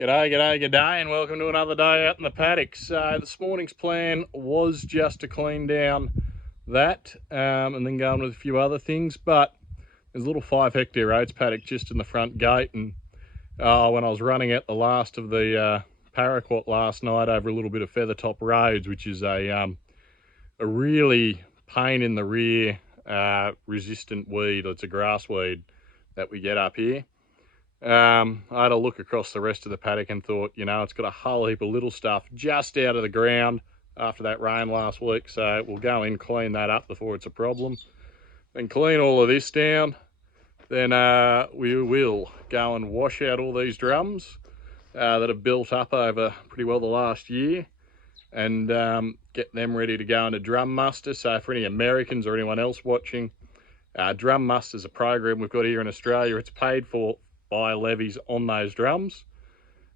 G'day, and welcome to another day out in the paddocks. This morning's plan was just to clean down that and then go on with a few other things, but there's a little 5-hectare oats paddock just in the front gate, and when I was running out the last of the paraquat last night over a little bit of feathertop roads, which is a really pain in the rear resistant weed. It's a grass weed that we get up here. I had a look across the rest of the paddock and thought, it's got a whole heap of little stuff just out of the ground after that rain last week, so we'll go in, clean that up before it's a problem, then clean all of this down. Then we will go and wash out all these drums that have built up over pretty well the last year, and get them ready to go into drum muster. So for any Americans or anyone else watching, drum muster is a program we've got here in Australia. It's paid for by levies on those drums,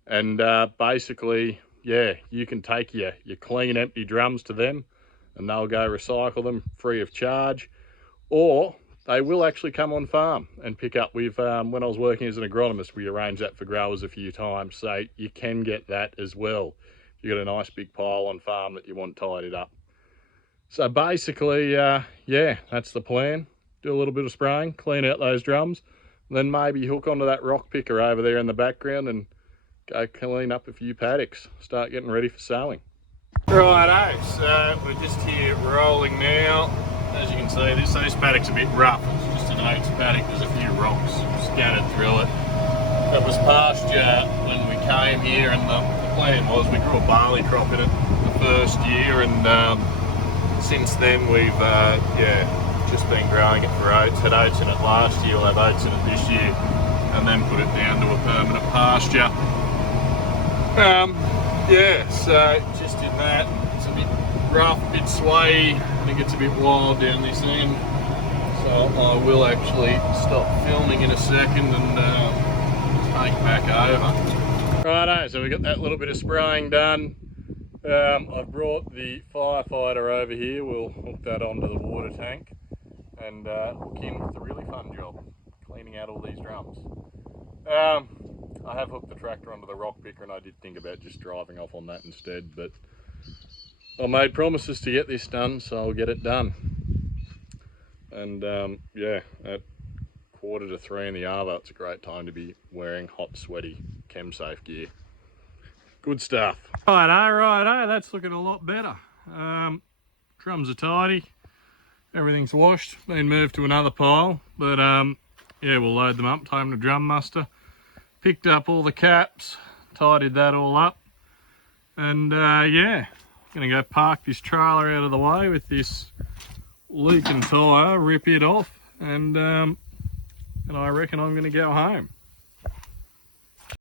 and basically, you can take your clean empty drums to them and they'll go recycle them free of charge, or they will actually come on farm and pick up. When I was working as an agronomist, we arranged that for growers a few times, so you can get that as well. You've got a nice big pile on farm that you want tidied up. So basically, that's the plan. Do a little bit of spraying, clean out those drums, then maybe hook onto that rock picker over there in the background and go clean up a few paddocks, start getting ready for sowing. Righto, so we're just here rolling now. As you can see, this paddock's a bit rough. It's just an oats paddock. There's a few rocks scattered through it. That was pasture when we came here, and the plan was we grew a barley crop in it the first year, and since then we've just been growing it for oats. Had oats in it last year, we'll have oats in it this year, and then put it down to a permanent pasture. So just in that, it's a bit rough, a bit sway, and it gets a bit wild down this end. So I will actually stop filming in a second and take back over. Righto, so we got that little bit of spraying done. I've brought the firefighter over here. We'll hook that onto the water tank and hook in with the really fun job, cleaning out all these drums. I have hooked the tractor onto the rock picker, and I did think about just driving off on that instead, but I made promises to get this done, so I'll get it done. And at 2:45 in the arvo, it's a great time to be wearing hot, sweaty, chem-safe gear. Good stuff. Righto, that's looking a lot better. Drums are tidy, everything's washed, been moved to another pile, but we'll load them up, take them to drum muster. Picked up all the caps, tidied that all up, and gonna go park this trailer out of the way with this leaking tyre, rip it off, and I reckon I'm gonna go home.